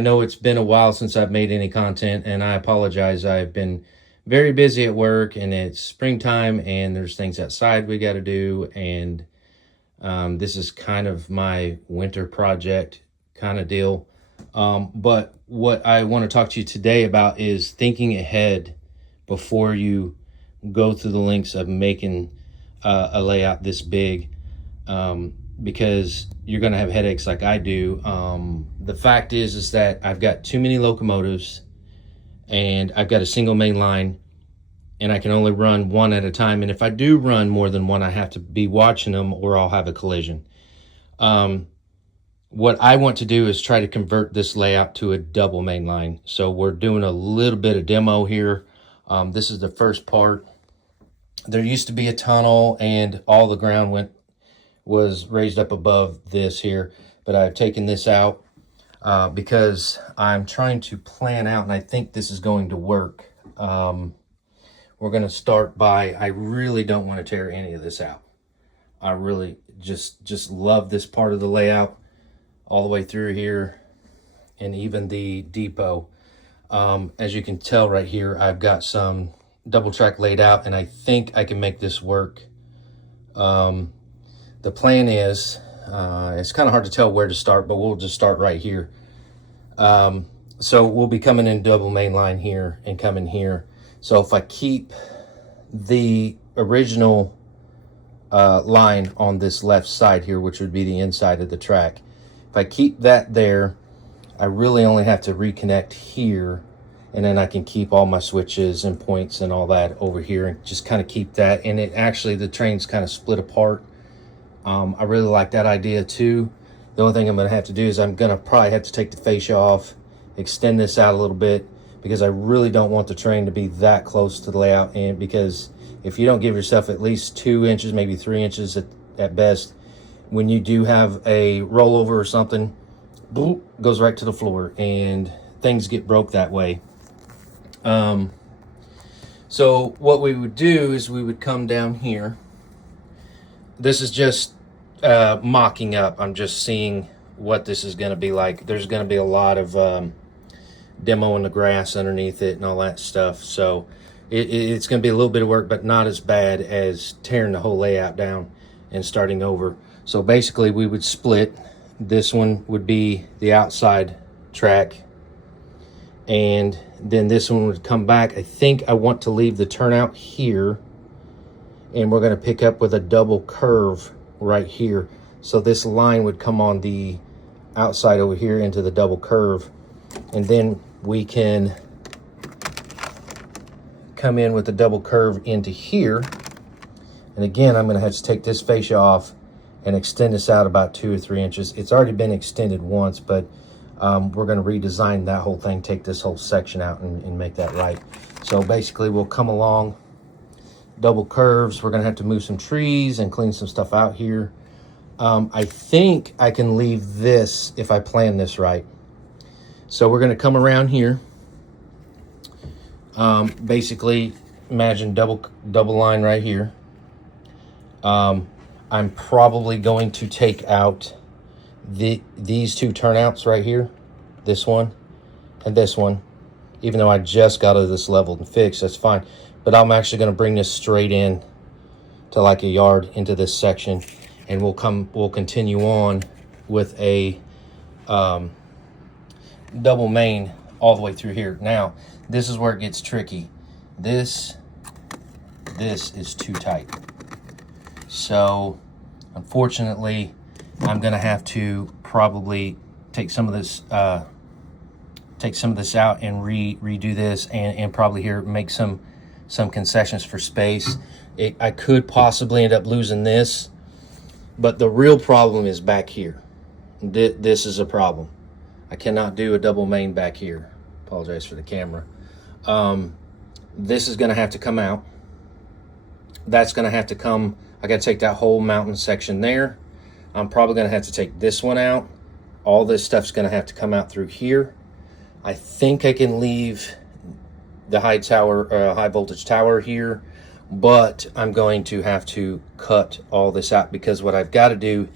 I know it's been a while since I've made any content, and I apologize. I've been very busy at work, and it's springtime, and there's things outside we got to do, and this is kind of my winter project kind of deal. But what I want to talk to you today about is thinking ahead before you go through the lengths of making a layout this big. Because you're going to have headaches like I do. The fact is that I've got too many locomotives, and I've got a single main line, and I can only run one at a time. And if I do run more than one, I have to be watching them or I'll have a collision. What I want to do is try to convert this layout to a double main line. So we're doing a little bit of demo here. This is the first part. There used to be a tunnel, and all the ground was raised up above this here, but I've taken this out because I'm trying to plan out, and I think this is going to work. We're going to start by, I really don't want to tear any of this out. I really just love this part of the layout all the way through here, and even the depot. As you can tell right here, I've got some double track laid out, and I think I can make this work. The plan is, it's kind of hard to tell where to start, but we'll just start right here. So we'll be coming in double main line here and coming here. So if I keep the original line on this left side here, which would be the inside of the track, if I keep that there, I really only have to reconnect here, and then I can keep all my switches and points and all that over here and just kind of keep that. And it actually, the train's kind of split apart. I really like that idea too. The only thing I'm going to have to do is I'm going to probably have to take the fascia off, extend this out a little bit, because I really don't want the train to be that close to the layout. And because if you don't give yourself at least 2 inches, maybe 3 inches at best, when you do have a rollover or something, boop, goes right to the floor, and things get broke that way. So what we would do is we would come down here. This is just mocking up. I'm just seeing what this is going to be like. There's going to be a lot of demoing the grass underneath it and all that stuff. So it's going to be a little bit of work, but not as bad as tearing the whole layout down and starting over. So basically we would split. This one would be the outside track, and then this one would come back. I think I want to leave the turnout here, and we're going to pick up with a double curve right here. So this line would come on the outside over here into the double curve, and then we can come in with the double curve into here. And again, I'm going to have to take this fascia off and extend this out about 2 or 3 inches. It's already been extended once, but we're going to redesign that whole thing, take this whole section out and make that right. So basically we'll come along double curves. We're going to have to move some trees and clean some stuff out here. I think I can leave this if I plan this right. So we're going to come around here. Basically, imagine double line right here. I'm probably going to take out these two turnouts right here, this one and this one. Even though I just got this leveled and fixed, that's fine. But I'm actually going to bring this straight in to like a yard into this section, and we'll continue on with a double main all the way through here. Now, this is where it gets tricky. This is too tight. So, unfortunately, I'm going to have to probably take some of this out and redo this, and probably here make some concessions for space. I could possibly end up losing this, but the real problem is back here. This is a problem. I cannot do a double main back here. Apologize for the camera. This is going to have to come out. That's going to have to come. I got to take that whole mountain section there. I'm probably going to have to take this one out. All this stuff's going to have to come out through here. I think I can leave the high voltage tower here, but I'm going to have to cut all this out, because what I've got to do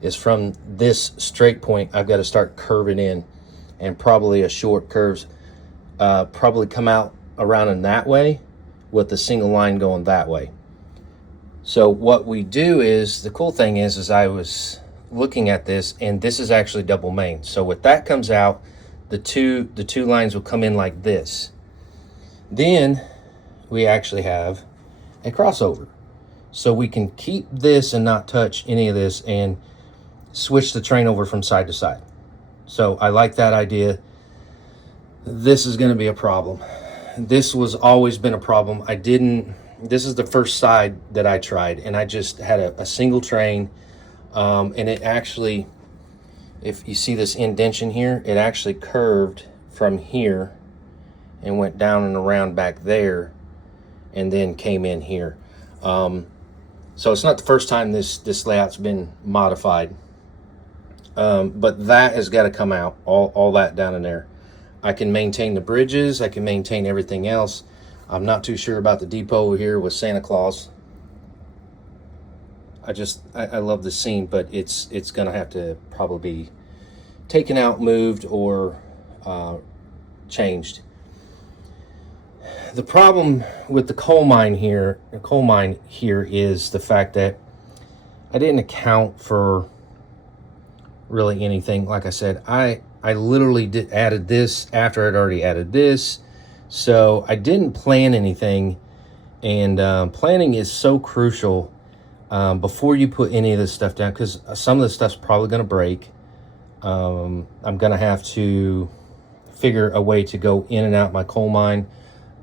is from this straight point, I've got to start curving in. and probably a short curves, probably come out around in that way with the single line going that way. So what we do is, the cool thing is I was looking at this, and this is actually double main. So when that comes out, the two lines will come in like this. Then we actually have a crossover. So we can keep this and not touch any of this and switch the train over from side to side. So I like that idea. This is going to be a problem. This was always been a problem. This is the first side that I tried, and I just had a single train, and it actually, if you see this indentation here, it actually curved from here and went down and around back there and then came in here. So it's not the first time this layout's been modified, but that has got to come out, all that down in there. I can maintain the bridges, I can maintain everything else. I'm not too sure about the depot here with Santa Claus. I love the scene, but it's gonna have to probably be taken out, moved, or changed. The problem with the coal mine here is the fact that I didn't account for really anything. Like I said, I literally added this after I'd already added this. So I didn't plan anything, and planning is so crucial before you put any of this stuff down, because some of the stuff's probably going to break. I'm going to have to figure a way to go in and out my coal mine.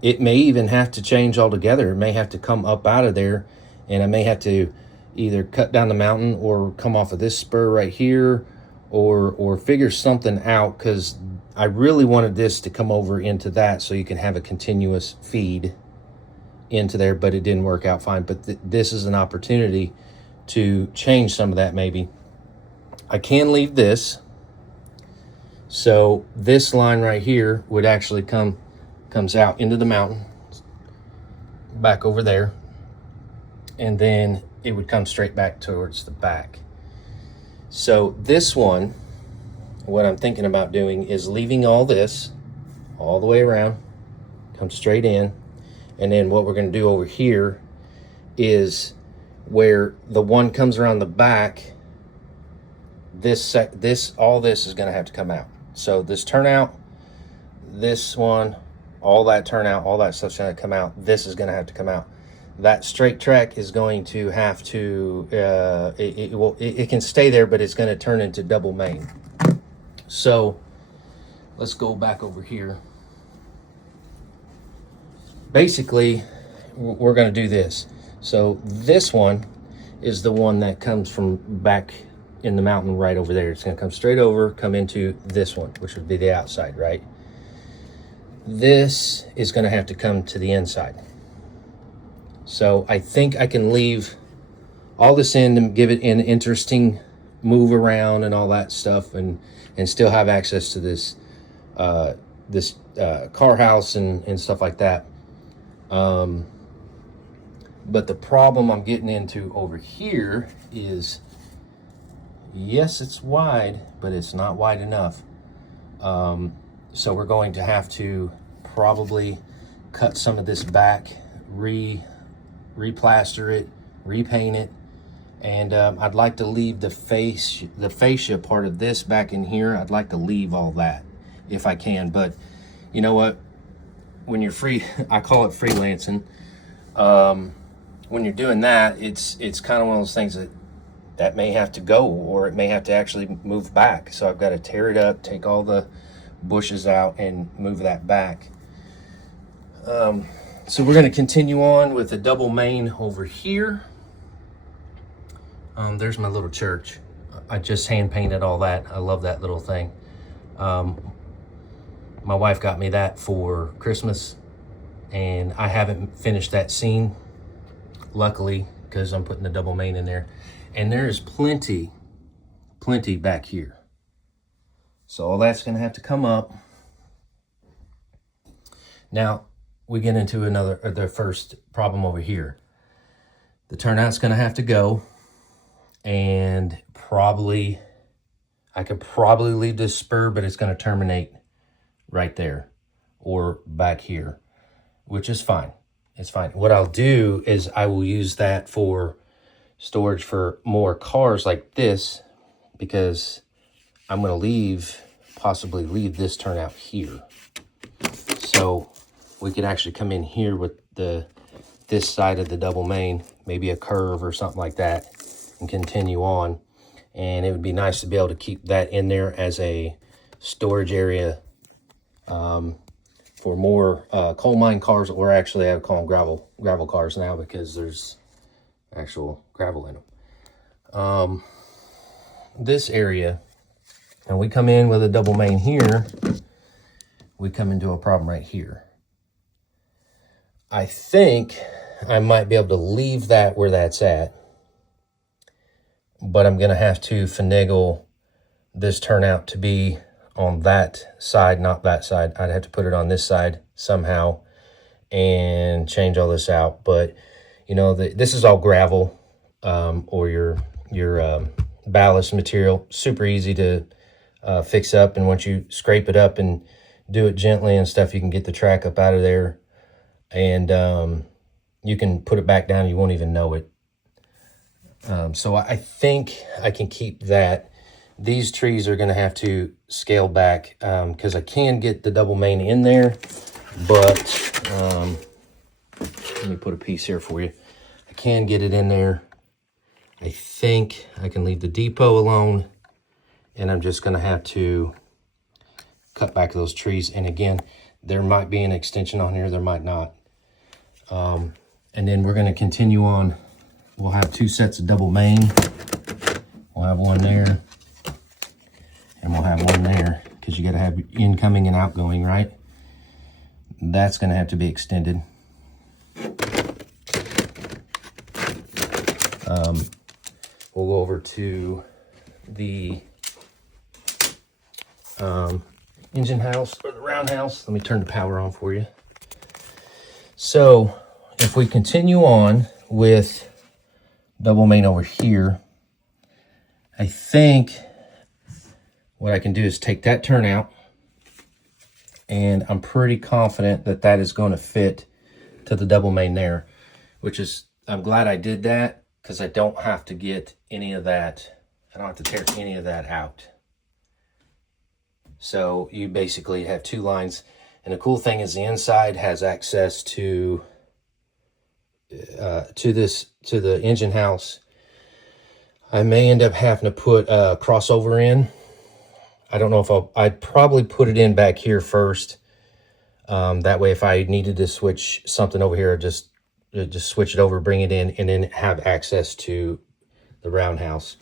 It may even have to change altogether. It may have to come up out of there, and I may have to either cut down the mountain or come off of this spur right here, or figure something out, because I really wanted this to come over into that so you can have a continuous feed into there, but it didn't work out fine. But this is an opportunity to change some of that maybe. I can leave this. So this line right here would actually comes out into the mountain, back over there, and then it would come straight back towards the back. So this one, what I'm thinking about doing is leaving all this all the way around, come straight in, and then what we're going to do over here is where the one comes around the back, all this is going to have to come out. So this turnout, this one, all that turnout, all that stuff's going to come out. This is going to have to come out. That straight track is going to have to, it can stay there, but it's going to turn into double main. So let's go back over here. Basically, we're going to do this. So this one is the one that comes from back in the mountain right over there. It's going to come straight over, come into this one, which would be the outside, right? This is going to have to come to the inside. So I think I can leave all this in and give it an interesting move around and all that stuff, and still have access to this car house and stuff like that. But the problem I'm getting into over here is, yes, it's wide, but it's not wide enough. So we're going to have to probably cut some of this back, replaster it, repaint it, and I'd like to leave the fascia part of this back in here. I'd like to leave all that if I can, but you know what? When you're free, I call it freelancing. When you're doing that, it's kind of one of those things that may have to go, or it may have to actually move back. So I've got to tear it up, take all the bushes out, and move that back. So we're going to continue on with the double main over here. There's my little church. I just hand painted all that. I love that little thing. My wife got me that for Christmas, and I haven't finished that scene, luckily, because I'm putting the double main in there. And there is plenty back here. So all that's going to have to come up. Now, we get into the first problem over here. The turnout's going to have to go, and probably I could probably leave this spur, but it's going to terminate right there or back here, which is fine. It's fine. What I'll do is I will use that for storage for more cars like this, because I'm going to possibly leave this turnout here. So we could actually come in here with this side of the double main, maybe a curve or something like that, and continue on. And it would be nice to be able to keep that in there as a storage area for more coal mine cars, or actually I would call them gravel cars now, because there's actual gravel in them. This area, and we come in with a double main here, we come into a problem right here. I think I might be able to leave that where that's at, but I'm going to have to finagle this turnout to be on that side, not that side. I'd have to put it on this side somehow and change all this out. But, you know, this is all gravel or your ballast material. Super easy to fix up. And once you scrape it up and do it gently and stuff, you can get the track up out of there. And you can put it back down. You won't even know it. So I think I can keep that. These trees are going to have to scale back because I can get the double main in there, but let me put a piece here for you. I can get it in there. I think I can leave the depot alone, and I'm just going to have to cut back those trees. And again, there might be an extension on here, there might not. And then we're going to continue on. We'll have 2 sets of double main. We'll have one there, and we'll have one there, because you got to have incoming and outgoing, right? That's going to have to be extended. We'll go over to the engine house, or the roundhouse. Let me turn the power on for you. So if we continue on with double main over here, I think what I can do is take that turnout, and I'm pretty confident that that is going to fit to the double main there, which is, I'm glad I did that, because I don't have to get any of that. I don't have to tear any of that out. So you basically have 2 lines. And the cool thing is the inside has access to the engine house. I may end up having to put a crossover in. I don't know if I'd probably put it in back here first. That way, if I needed to switch something over here, just switch it over, bring it in, and then have access to the roundhouse.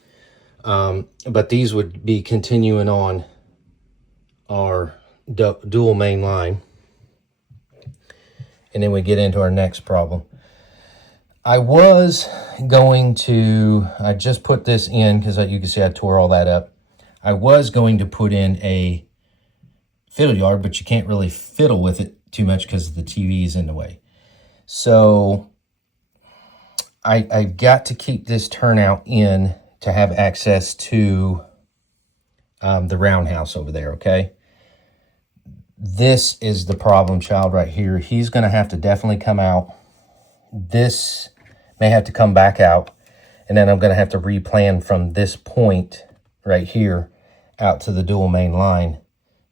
But these would be continuing on our dual main line. And then we get into our next problem. I just put this in because you can see I tore all that up. I was going to put in a fiddle yard, but you can't really fiddle with it too much because the TV is in the way. So I got to keep this turnout in to have access to the roundhouse over there, okay? This is the problem child right here. He's going to have to definitely come out. This may have to come back out, and then I'm going to have to replan from this point right here out to the dual main line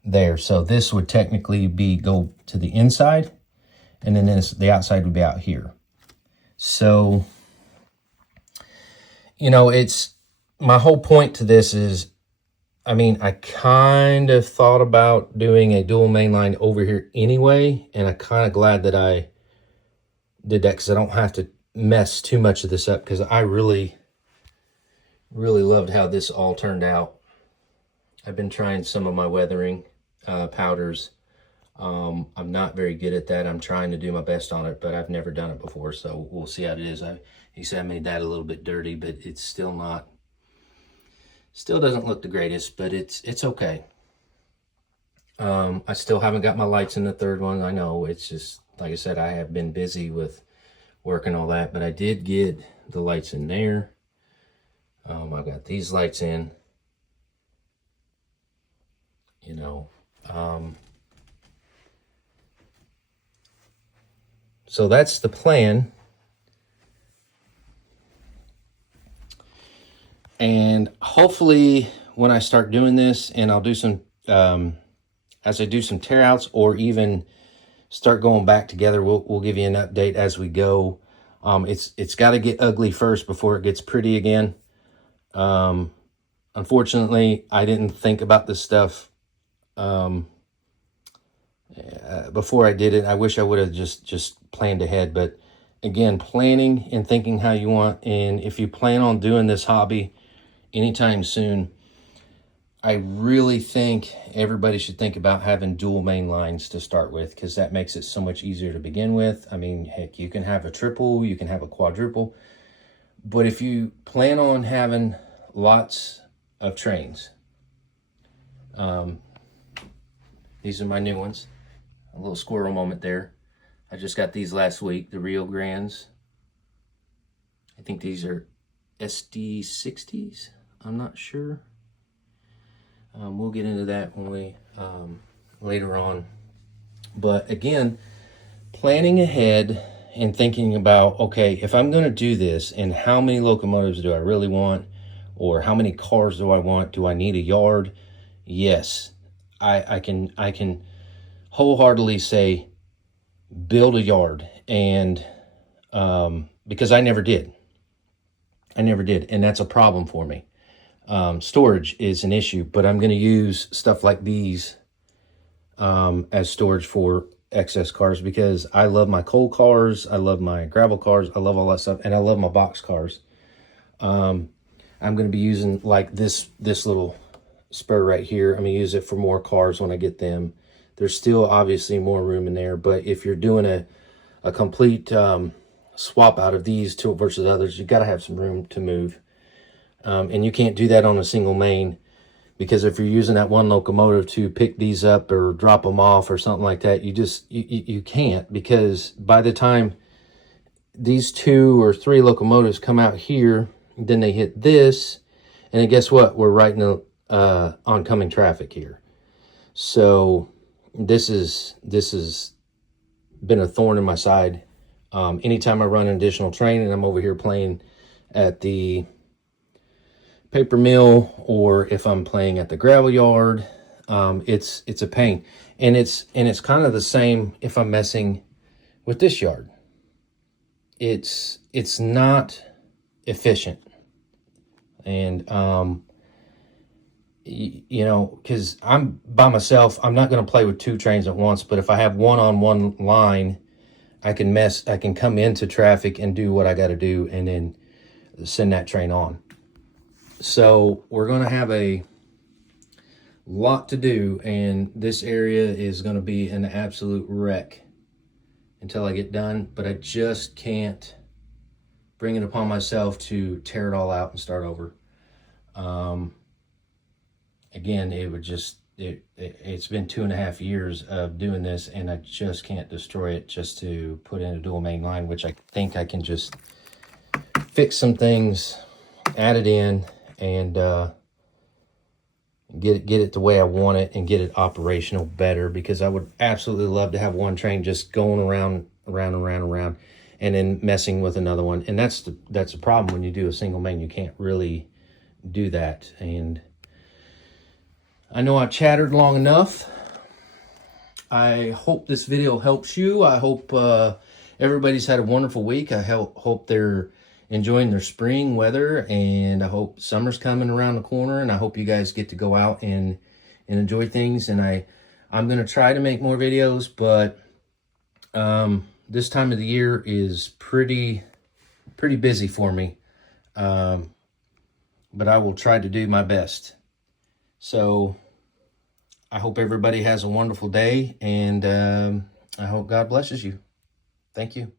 there. So this would technically go to the inside, and then the outside would be out here. So, you know, my whole point to this is, I mean, I kind of thought about doing a dual main line over here anyway, and I'm kind of glad that I did that, because I don't have to mess too much of this up, because I really, really loved how this all turned out. I've been trying some of my weathering powders. I'm not very good at that. I'm trying to do my best on it, but I've never done it before, so we'll see how it is. He said I made that a little bit dirty, but it's still not. Still doesn't look the greatest, but it's okay. I still haven't got my lights in the third one. I know, it's just, like I said, I have been busy with work and all that, but I did get the lights in there. I've got these lights in. you know. So that's the plan. And hopefully when I start doing this, and I'll do some, as I do some tear outs or even start going back together, we'll give you an update as we go. It's got to get ugly first before it gets pretty again. Unfortunately, I didn't think about this stuff before I did it. I wish I would have just planned ahead. But again, planning and thinking how you want, and if you plan on doing this hobby anytime soon, I really think everybody should think about having dual main lines to start with, because that makes it so much easier to begin with. I mean, heck, you can have a triple, you can have a quadruple, but if you plan on having lots of trains, these are my new ones. A little squirrel moment there. I just got these last week, the Rio Grandes. I think these are SD60s. I'm not sure. We'll get into that when we later on. But again, planning ahead and thinking about, okay, if I'm going to do this, and how many locomotives do I really want, or how many cars do I want? Do I need a yard? Yes, I can wholeheartedly say build a yard, and because I never did, and that's a problem for me. Storage is an issue, but I'm going to use stuff like these as storage for excess cars, because I love my coal cars, I love my gravel cars, I love all that stuff, and I love my box cars. I'm going to be using like this little spur right here. I'm going to use it for more cars when I get them. There's still obviously more room in there, but if you're doing a complete swap out of these two versus others, you got to have some room to move. And you can't do that on a single main, because if you're using that one locomotive to pick these up or drop them off or something like that, you can't, because by the time these 2 or 3 locomotives come out here, then they hit this, and then guess what? We're right in the oncoming traffic here. So this has been a thorn in my side. Anytime I run an additional train and I'm over here playing at the paper mill, or if I'm playing at the gravel yard, it's a pain. And it's kind of the same if I'm messing with this yard. It's not efficient. And you know, because I'm by myself, I'm not going to play with 2 trains at once. But if I have one on one line, I can come into traffic and do what I got to do, and then send that train on. So we're going to have a lot to do, and this area is going to be an absolute wreck until I get done. But I just can't bring it upon myself to tear it all out and start over. Again, it would just, it's been 2.5 years of doing this, and I just can't destroy it just to put in a dual main line, which I think I can just fix some things, add it in, and get it the way I want it, and get it operational better, because I would absolutely love to have one train just going around, and then messing with another one. And that's the problem when you do a single main. You can't really do that. And I know I chattered long enough. I hope this video helps you. I hope everybody's had a wonderful week. I hope they're enjoying their spring weather, and I hope summer's coming around the corner, and I hope you guys get to go out and enjoy things. And I'm going to try to make more videos, but this time of the year is pretty busy for me. But I will try to do my best. So I hope everybody has a wonderful day, and I hope God blesses you. Thank you.